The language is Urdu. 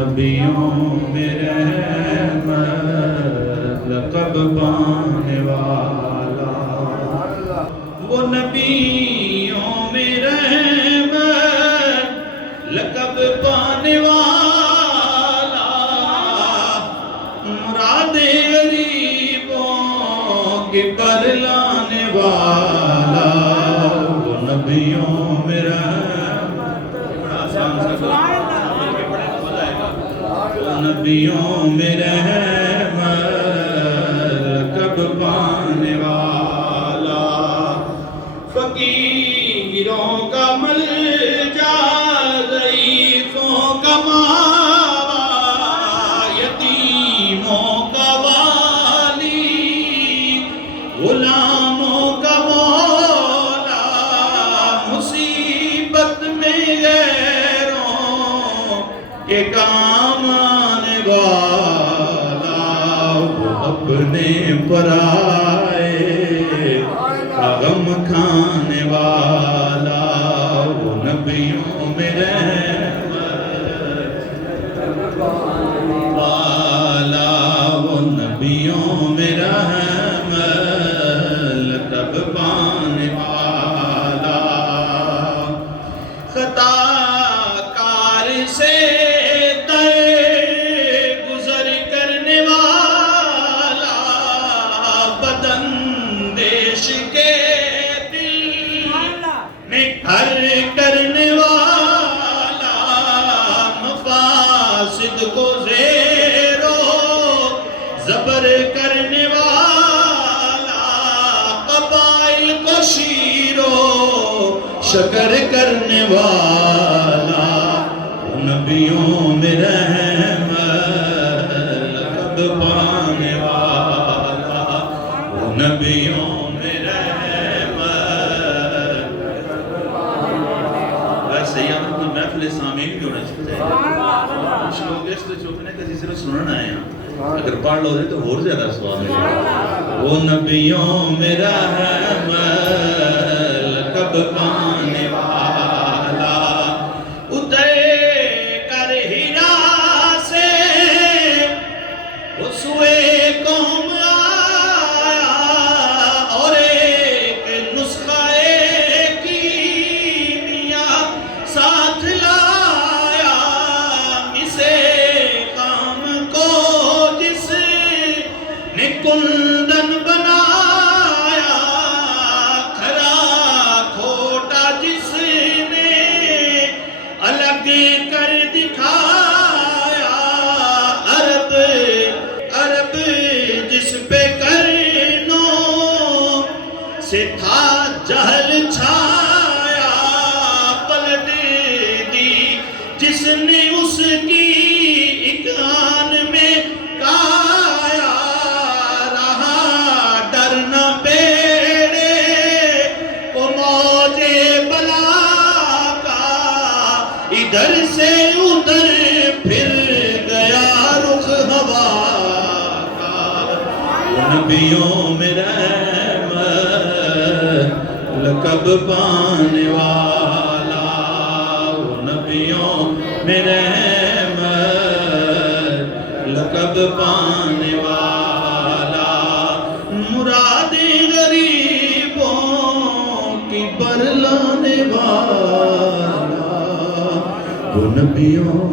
نبیوں میں رحمت لقب پانے والا، وہ نبیوں میں رحمت لقب پانے والا، مراد غریبوں کے پر لانے والا، وہ نبیوں میں رحمت، نبیوں میں رحمت کب پانے والا، فقیروں کا ملجا ضعیفوں کا ماوا، یتیموں کا والی غلاموں کا مولا، مصیبت میں غیروں کے کام آنے والا، وہ اپنے پرائے کا غم کھانے والا، وہ نبیوں میں رحمت والا، وہ نبیوں میں رحمت لقب پانے والا، خطا کار سے کے دل میں ہر کرنے والا، مفاسد کو زیر و زبر کرنے والا، قبائل کو شیر و شکر کرنے والا، نبیوں میں رحمت لقب پانے والا، نبیوں سامعین بھی ہونا چاہتے ہیں، کچھ لوگ اس سے چوکنے کسی صرف سننا آئے ہیں، اگر پڑھ لو تو اور زیادہ سوال ہے، وہ نبیوں میں رحمت لقب پانے والا، اتر کر ہیرا سے وہ سوئے قوم آیا، اور ایک نسخہ کیمیا ساتھ لایا، اسے کام کو جس نے کندن بنایا، کھرا کھوٹا جس نے الگ کر دکھایا، عرب جس پہ کرنوں سے تھا جہل چھایا، پلٹ دی جس نے اس کی ایک آن میں کایا، رہا ڈرنا بیڑے کو موجے بلا کا، ادھر سے ادھر پھر گیا رخ ہوا کا، نبیوں میں رحمت لقب پانے والا، وہ نبیوں میں رحمت لقب پانے والا، مراد غریبوں کی پر لانے والا، وہ نبیوں